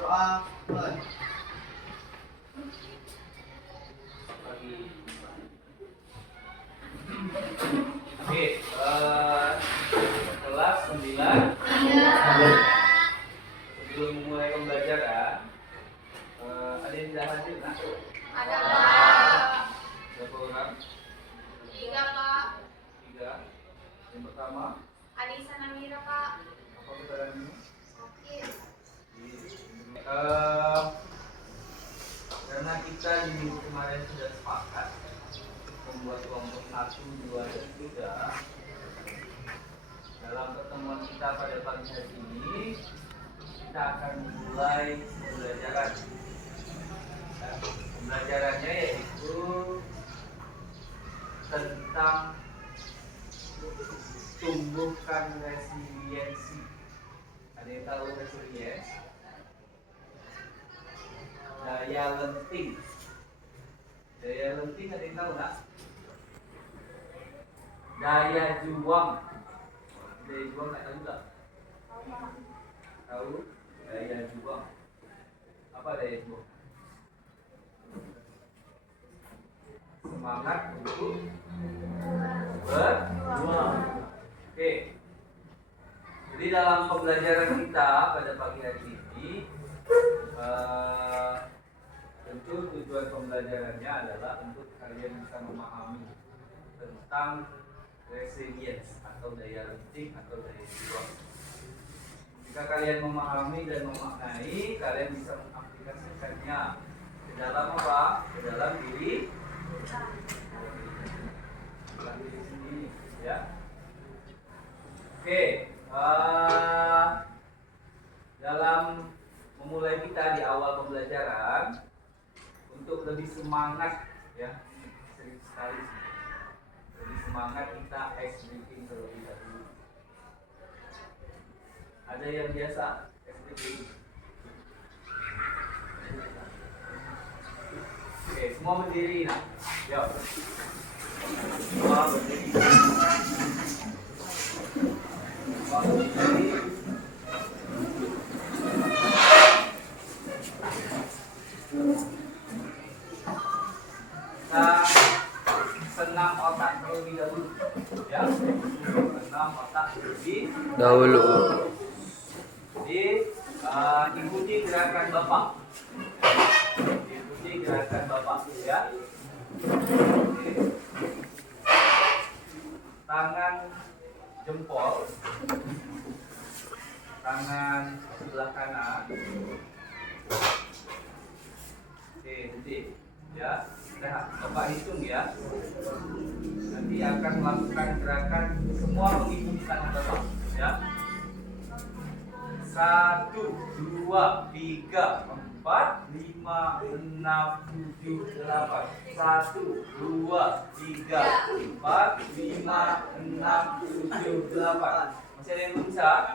doa mulai. Oke, kelas 9. Sebelum mulai pembelajaran, ada yang tidak hadir, nak? Ada. Berapa orang? 3, Pak. 3. Yang pertama, Anissa Namira, Pak. apa pertanyaanmu? Sakit. Karena kita di minggu kemarin sudah sepakat membuat kelompok 1, 2, dan 3. Dalam pertemuan kita pada pagi hari ini, kita akan mulai pembelajaran. Pembelajarannya yaitu tentang tumbuhkan resiliensi. Ada yang tahu resiliensi? Daya lenting. Daya lenting ada yang tahu nggak? Daya juang. Daya juang nggak tahu nggak? Tahu? Daya juang. Apa daya juang? Semangat untuk berjuang. Oke. Jadi dalam pembelajaran kita pada pagi hari ini, tentu tujuan pembelajarannya adalah untuk kalian bisa memahami tentang resilience atau daya lenting atau daya juang. Jika kalian memahami dan memaknai, kalian bisa mengaplikasikannya ke dalam apa? Ke dalam diri sendiri, ya. Oke, dalam memulai kita di awal pembelajaran, untuk lebih semangat, ya, sering sekali lebih semangat kita ice breaking terlebih dahulu. Ada yang biasa ice breaking? Oke, semua berdiri, nah. Yuk. Semua berdiri. Semua berdiri. Kita senam otak terlebih dahulu, ya. Senam otak terlebih dahulu. Jadi ikuti gerakan Bapak. Ikuti gerakan Bapak, ya. Oke. Tangan jempol, tangan sebelah kanan. Oke, nanti, ya. Nah, Bapak hitung, ya. Nanti akan melakukan gerakan semua mengikuti tangan Bapak, ya. 1, 2, 3, 4, 5, 6, 7, 8. 1, 2, 3, 4, 5, 6, 7, 8. Masih ada yang belum bisa?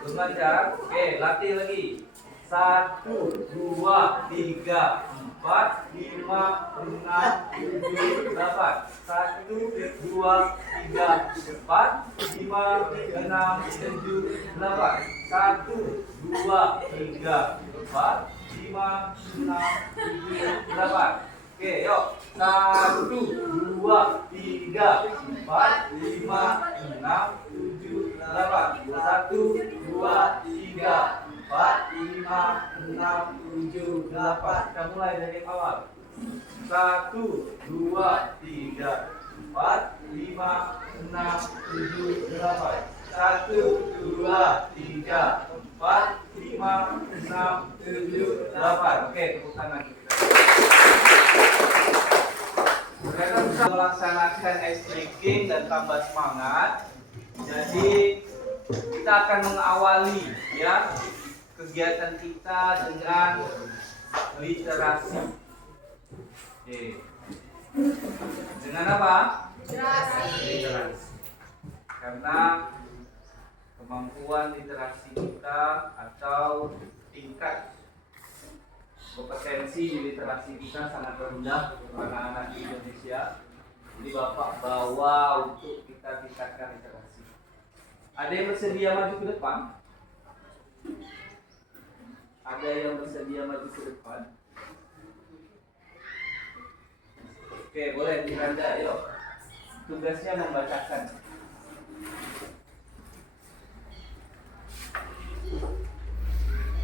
Belum lancar? Oke, latih lagi. 1, 2, 3, 4, 5, 6, 7, 8. 1, 2, 3, 4, 5, 6, 7, 8. 1, 2, 3, 4, 5, 6, 7, 8. Oke, yuk. 1, 2, 3, 4, 5, 6, 7, 8. 1, 2, 3, 4, 5, 6, 7, 8. Kita mulai dari awal. 1, 2, 3, 4, 5, 6, 7, 8. 1, 2, 3, 4, 5, 6, 7, 8. Oke, tepuk tangan kita. Mereka bisa melaksanakan ice breaking dan tambah semangat. Jadi kita akan mengawali, ya, kegiatan kita dengan literasi. Oke. Dengan apa? Literasi. Karena kemampuan literasi kita atau tingkat kompetensi di literasi kita sangat rendah untuk anak-anak di Indonesia. Jadi Bapak bawa untuk kita tingkatkan literasi. Ada yang bersedia maju ke depan? Ada yang bersedia maju ke depan? Oke, boleh ditanda, yuk. Tugasnya membacakan.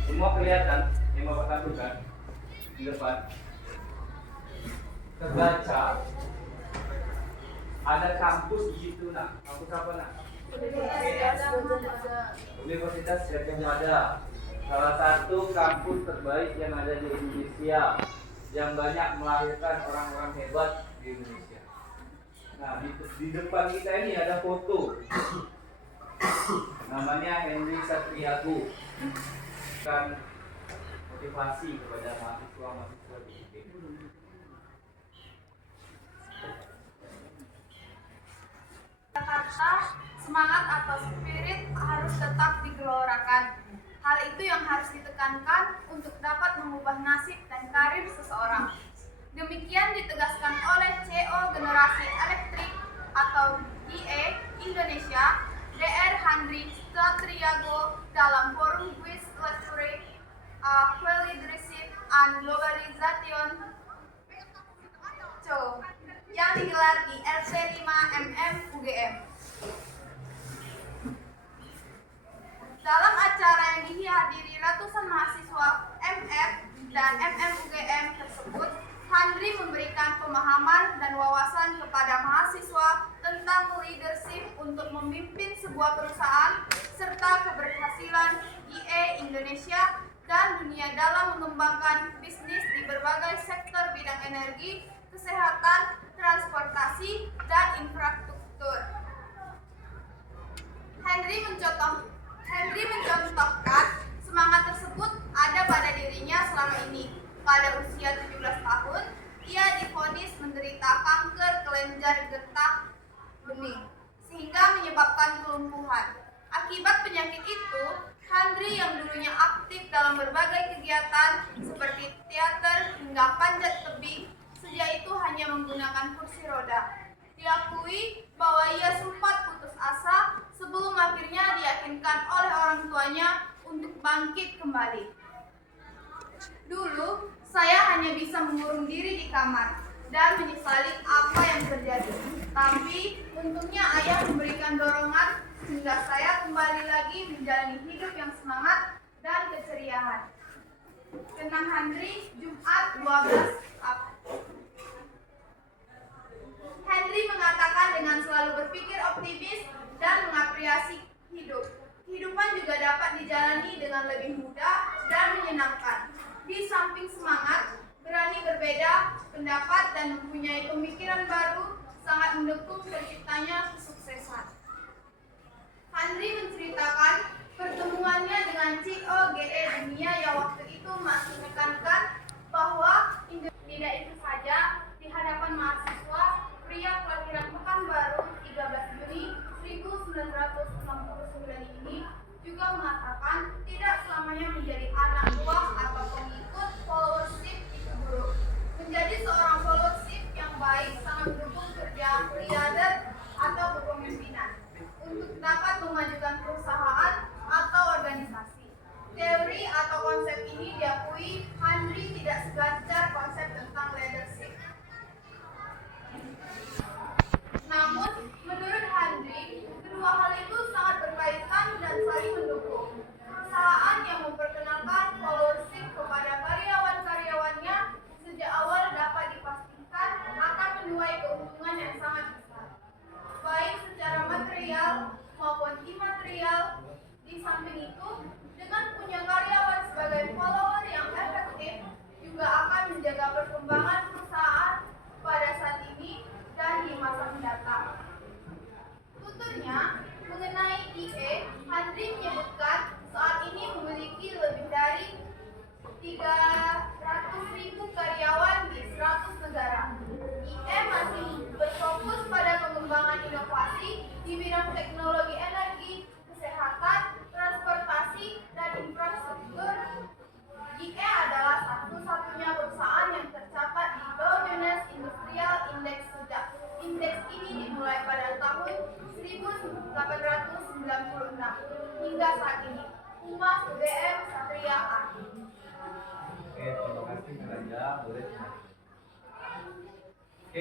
Semua kelihatan yang Bapak tentukan di depan. Terbaca. Ada kampus di situ, nak. Kampus apa, nak? Universitas Gadjah Mada. Salah satu kampus terbaik yang ada di Indonesia, yang banyak melahirkan orang-orang hebat di Indonesia. Nah, di depan kita ini ada foto. Namanya Henry Satriago. Kan motivasi kepada mahasiswa-mahasiswa di IPB. Jakarta, semangat atau spirit harus tetap digelorakan. Hal itu yang harus ditekankan untuk dapat mengubah nasib dan karir seseorang. Demikian ditegaskan oleh CEO Generasi Elektrik atau GE Indonesia, Dr. Henry Satriago dalam forum Quiz Lecture Leadership and Globalization yang digelar di LC 5MM UGM. Dalam acara yang dihadiri ratusan mahasiswa MF dan MM UGM tersebut, Henry memberikan pemahaman dan wawasan kepada mahasiswa tentang leadership untuk memimpin sebuah perusahaan serta keberhasilan GE Indonesia dan dunia dalam mengembangkan bisnis di berbagai sektor bidang energi, kesehatan, transportasi, dan infrastruktur. Henry mencontohkan semangat tersebut ada pada dirinya selama ini. Pada usia 17 tahun, ia divonis menderita kanker kelenjar getah bening, sehingga menyebabkan kelumpuhan. Akibat penyakit itu, Henry yang dulunya aktif dalam berbagai kegiatan seperti teater hingga panjat tebing, sejak itu hanya menggunakan kursi roda. Diakui bahwa ia sempat putus asa sebelum akhirnya diyakinkan oleh orang tuanya untuk bangkit kembali. Dulu, saya hanya bisa mengurung diri di kamar dan menyesali apa yang terjadi. Tapi, untungnya ayah memberikan dorongan sehingga saya kembali lagi menjalani hidup yang semangat dan keceriaan. Kenang Henry, Jumat 12 April. Henry mengatakan dengan selalu berpikir optimis dan mengapresiasi hidup. Kehidupan juga dapat dijalani dengan lebih mudah dan menyenangkan. Di samping semangat, berani berbeda pendapat dan mempunyai pemikiran baru sangat mendukung terciptanya kesuksesan. Henry menceritakan pertemuannya dengan CEO GE Dunia yang waktu itu masih menekankan bahwa tidak itu saja di hadapan mahasiswa, pria kelahiran Pekanbaru 13 Juni 1969 ini juga mengatakan tidak selamanya menjadi anak buah atau pengikut followership itu buruk. Menjadi seorang followership yang baik sangat mendukung kerja leader atau kepemimpinan untuk dapat memajukan perusahaan atau organisasi. Teori atau konsep ini diakui Henry tidak seganjar konsep tentang leadership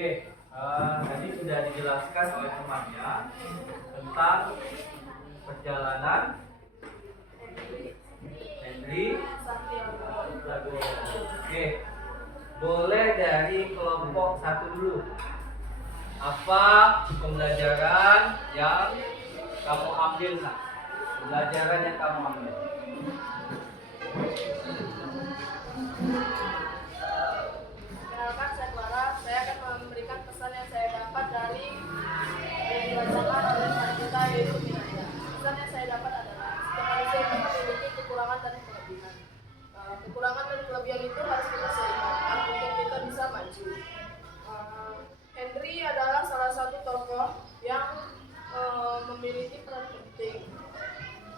Oke, tadi sudah dijelaskan oleh temannya tentang perjalanan Henry Santiago. Oke, boleh dari kelompok 1 dulu. Apa pembelajaran yang kamu ambil, nak? Pembelajaran yang kamu ambil. Kenalkan, saya Clara. Saya akan memberikan pesan yang saya dapat dari yang dibacakan oleh kita, yaitu Miranda. Pesan yang saya dapat adalah setiap manusia itu memiliki kekurangan dan kelebihan. Kekurangan dan kelebihan itu harus kita seimbangkan untuk kita bisa maju. Henry adalah salah satu tokoh yang memiliki peran penting.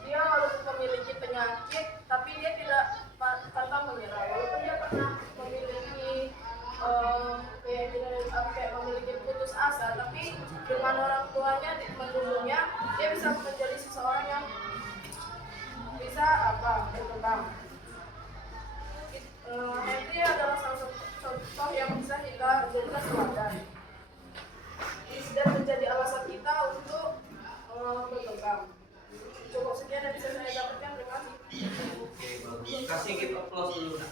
Dia walaupun memiliki penyakit, tapi dia tidak pantang menyerah. Walaupun dia pernah memiliki memiliki putus asa, tapi dengan orang tuanya mendukungnya, dia bisa menjadi seseorang yang bisa berkembang. Henry adalah salah satu contoh yang bisa kita jadikan teladan dan menjadi alasan kita untuk berkembang. Cukup sekian yang bisa saya dapatkan. Terima kasih. Oke, bagus. Kasih kita applause dulu, nak.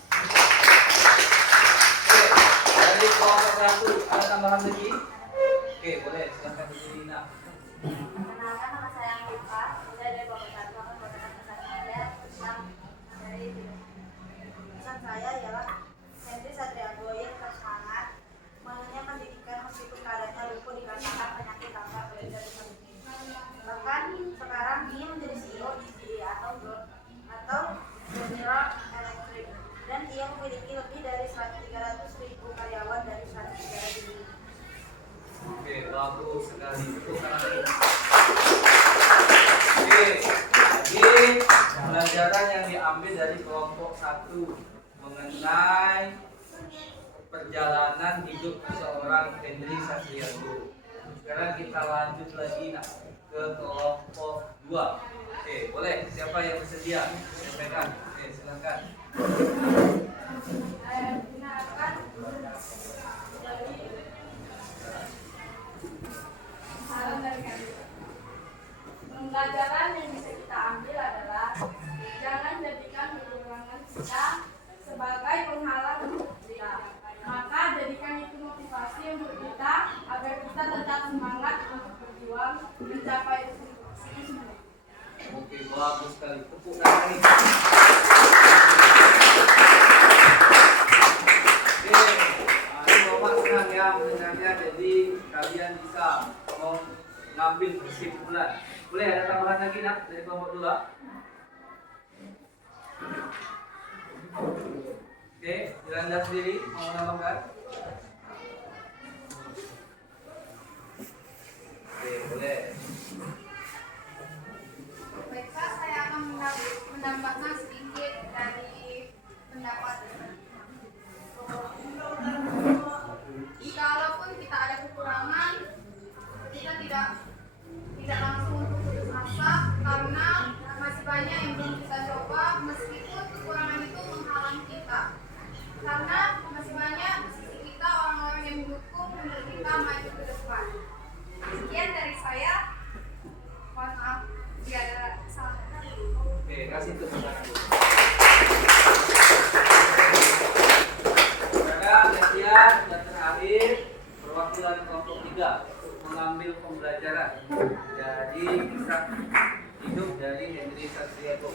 Oke, dari kelompok 1 ada tambahan lagi? Oke, boleh. Silakan berdiri, nak. Perkenalkan, nama saya Anggifa. Saya dari kelompok 1 akan membacakan pesan saya tentang dari pesan saya ialah Henry Santiago yang tetap semangat mengenyam pendidikan meskipun keadaannya lumpuh dikarenakan penyakit kanker beredar di tubuhnya. Bahkan sekarang dia menjadi CEO di GE atau General Electric, dan ia memiliki lebih dari 300.000 karyawan dari 100 negara di dunia. Oke, bagus sekali. Tepuk tangan dulu. Oke, jadi pelajaran yang diambil dari kelompok 1 mengenai perjalanan hidup seorang Henry Santiago. Sekarang kita lanjut lagi, nak, ke kelompok 2. Oke, boleh. Siapa yang bersedia menyampaikan? Oke, silakan. Saya perkenalkan dari saran dari kami. Pembelajaran yang bisa kita ambil adalah jangan jadikan kekurangan kita sebagai penghalang untuk kita. Maka jadikan itu motivasi untuk kita agar kita tetap semangat untuk berjuang mencapai itu semua. Oke, bagus sekali. Tepuk tangan lagi. Oke, ini Bapak senang ya mendengarnya. Jadi kalian bisa mengambil kesimpulan. Boleh ada tambahan lagi, nak, dari kelompok 2? Oke, Miranda sendiri mau menambahkan? Oke, boleh. Baiklah, saya akan menambahkan sedikit dari pendapat. Kalaupun kita ada kekurangan, kita tidak langsung putus asa karena masih banyak yang belum kita coba, meskipun kekurangan itu menghalangi kita. Karena masih banyak di sisi kita orang-orang yang mendukung untuk kita maju ke depan. Sekian dari saya. Mohon maaf jika ada salah. Oke, kasih tepuk tangan dulu. Sekian dan terakhir perwakilan kelompok 3 untuk mengambil pembelajaran dari kisah hidup dari Henry Santiago.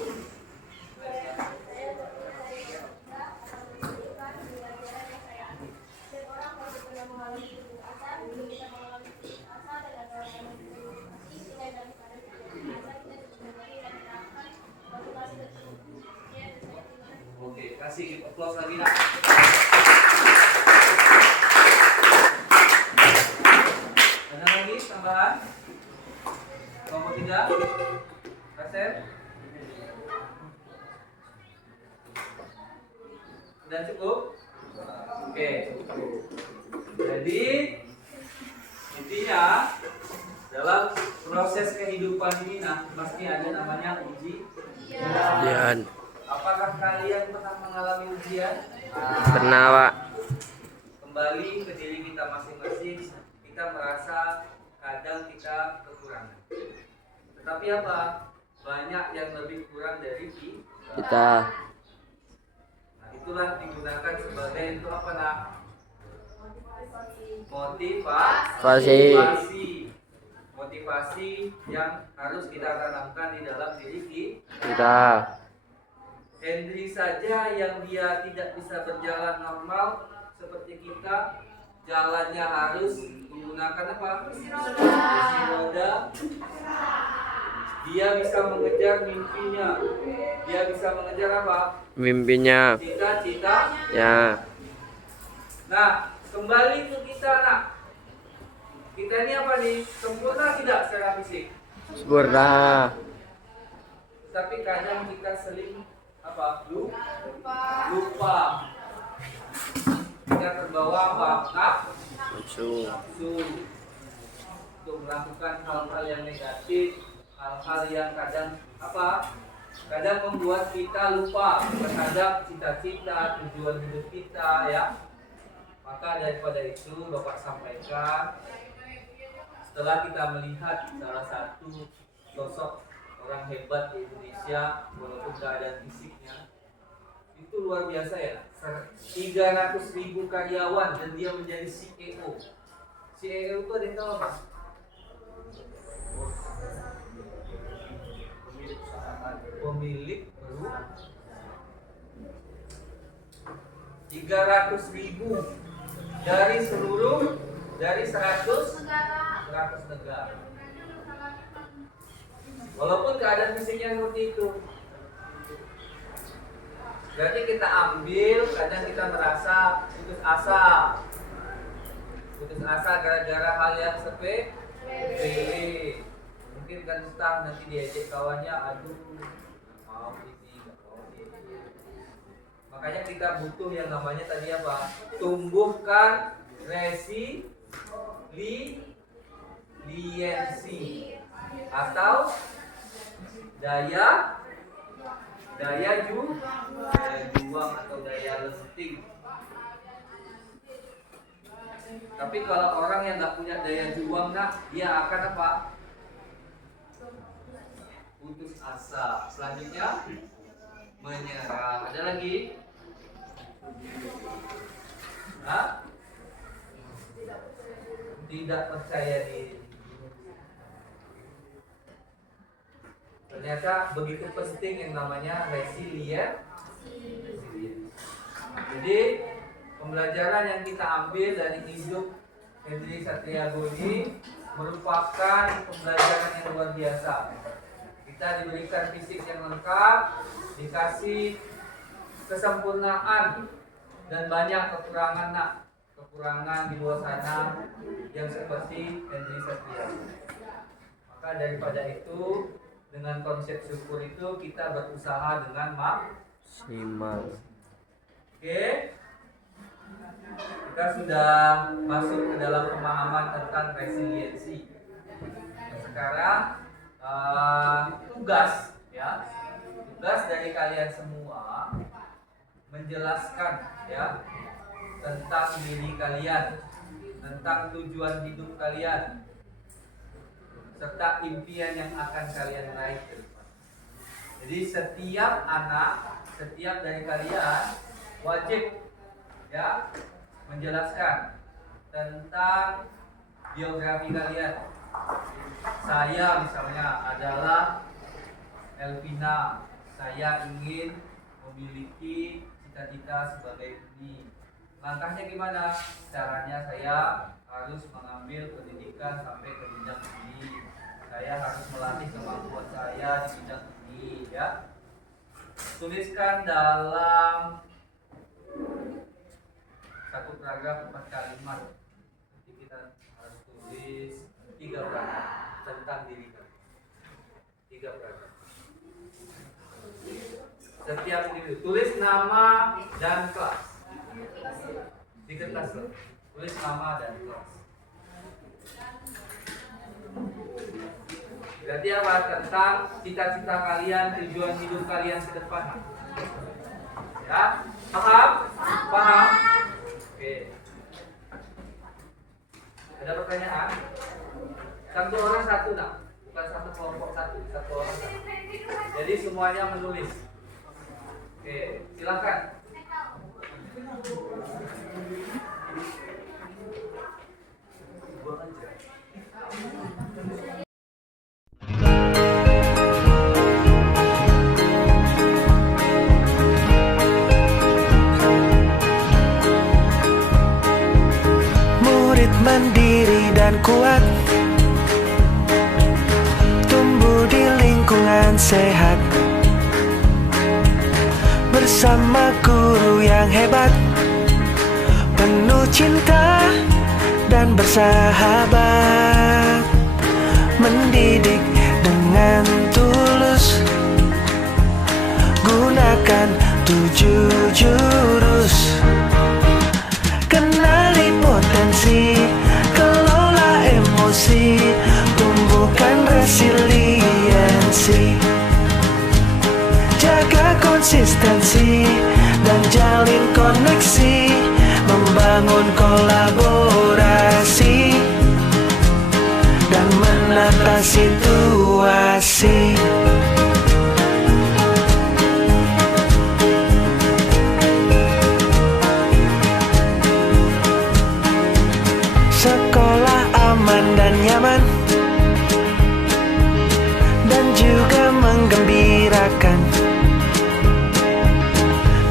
Oke, kasih applause lagi, nak. Ada lagi tambahan? Kelompok 3? Rasen? Sudah cukup? Oke. Jadi intinya dalam proses kehidupan ini pasti ada namanya ujian. Apakah kalian pernah mengalami ujian? Pernah, Pak. kembali ke diri kita masing-masing, kita merasa kadang kita kekurangan. Tetapi apa? Banyak yang lebih kurang dari Kita. Nah, itulah digunakan sebagai itu apa nak? Motivasi. Motivasi yang harus kita tanamkan di dalam diri Kita. Henry saja yang dia tidak bisa berjalan normal seperti kita, jalannya harus menggunakan apa? Kursi roda. Dia bisa mengejar mimpinya. Dia bisa mengejar apa? Mimpinya. Cita-cita. Ya. Nah, kembali ke kita nak. Kita ini apa nih? Sempurna tidak secara fisik? Sempurna. Tapi kadang kita seling apa? Lupa. Kita terbawa apa? Nafsu. Nafsu. Untuk melakukan hal-hal yang negatif, hal-hal yang kadang apa? Kadang membuat kita lupa terhadap cita-cita, tujuan hidup kita ya. Maka daripada itu Bapak sampaikan, setelah kita melihat salah satu sosok orang hebat di Indonesia, walaupun keadaan fisiknya itu luar biasa ya, 300.000 karyawan dan dia menjadi CEO. CEO itu ada yang tahu apa? Pemilik perusahaan. 300.000 dari 100 negara. Walaupun keadaan fisiknya seperti itu. Berarti kita ambil, kadang kita merasa putus asa. Putus asa gara-gara hal yang sepele. Mungkin kan staff nanti diejek kawannya, aduh, mau ini, nggak mau ini. Makanya kita butuh yang namanya tadi apa? Tumbuhkan resiliensi atau daya juang atau daya lenting. Tapi kalau orang yang nggak punya daya juang, dia akan apa? Putus asa. Selanjutnya menyerah. Ada lagi? Tidak percaya diri. Ternyata begitu penting yang namanya resilience. Jadi pembelajaran yang kita ambil dari hidup Henry Satriago ini merupakan pembelajaran yang luar biasa. Kita diberikan fisik yang lengkap, dikasih kesempurnaan dan banyak kekurangan di luar sana yang seperti Henry Satriago. Maka daripada itu, dengan konsep syukur itu kita berusaha dengan Maksimal. Oke. Kita sudah masuk ke dalam pemahaman tentang resiliensi. Sekarang tugas dari kalian semua menjelaskan ya tentang diri kalian, tentang tujuan hidup kalian, serta impian yang akan kalian raih ke depan. Jadi setiap dari kalian wajib ya menjelaskan tentang biografi kalian. Saya misalnya adalah Elvina, saya ingin memiliki cita-cita sebagai ini. Langkahnya gimana? Caranya saya harus mengambil pendidikan sampai ke jenjang ini. Saya harus melatih kemampuan saya di bidang ini ya. Tuliskan dalam satu paragraf 4 kalimat. Nanti kita harus tulis 3 paragraf tentang diri kita. 3 paragraf. Setiap individu tulis nama dan kelas. Di kertas loh. Tulis nama dan kelas. Berarti apa? Tentang cita-cita kalian, tujuan hidup kalian ke depan. Ya? Paham? Paham? Oke. Satu orang satu nak, bukan satu kelompok satu orang satu. Jadi semuanya menulis. Oke, silakan. Murid mandiri dan kuat, tumbuh di lingkungan sehat, bersama guru yang hebat, penuh cinta dan bersahabat, mendidik dengan tulus, gunakan 7 jurus. Kenali potensi, kelola emosi, tumbuhkan resiliensi, jaga konsistensi dan jalin koneksi, membangun kolaborasi dan menata situasi. Sekolah aman dan nyaman, dan juga menggembirakan,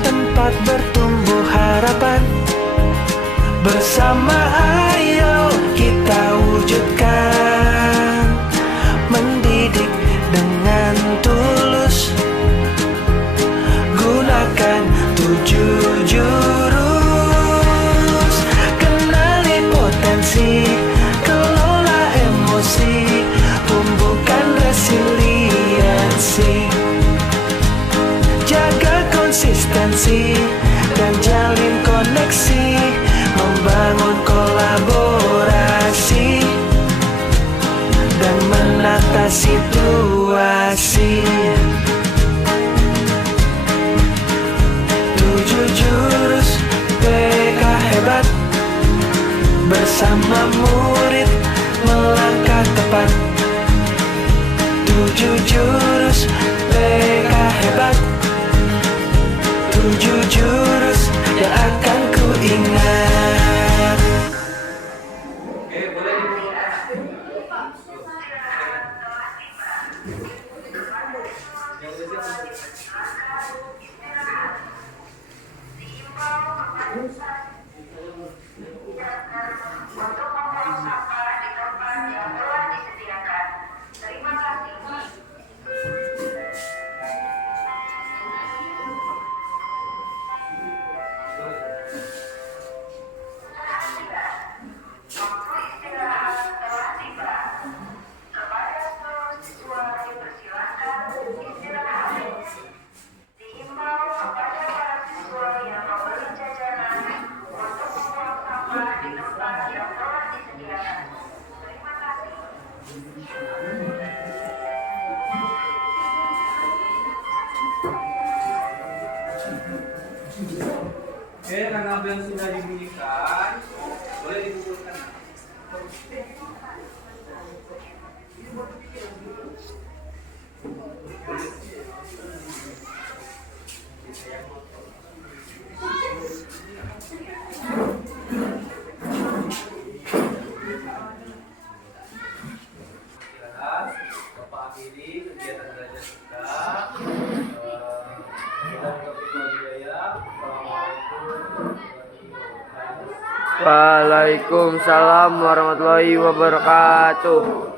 tempat bertumbuh harapan. Bersama ayo kita wujudkan, mendidik dengan tulus, gunakan 7 jurus. Kelola emosi, tumbuhkan resiliensi, jaga konsistensi dan jalin koneksi, membangun kolaborasi dan menata situasi. 7 jurus PK hebat, bersama murid melangkah tepat. 7 jurus PK hebat, 7 jurus yang akan ku ingat. Oke, boleh dibuka. Yang udah siap. Untuk membuang sampah di tempat yang telah disediakan. Terima kasih. Waktu istirahat telah tiba. Kepada seluruh siswa dipersilakan istirahat. Diimbau kepada para siswa yang membeli jajanan untuk membuang sampah di tempat yang telah disediakan. Terima kasih. Oke, karena bel sudah dibunyikan, boleh dikumpulkan. Bapak akhiri kegiatan belajar kita. Kita Waalaikumsalam warahmatullahi wabarakatuh.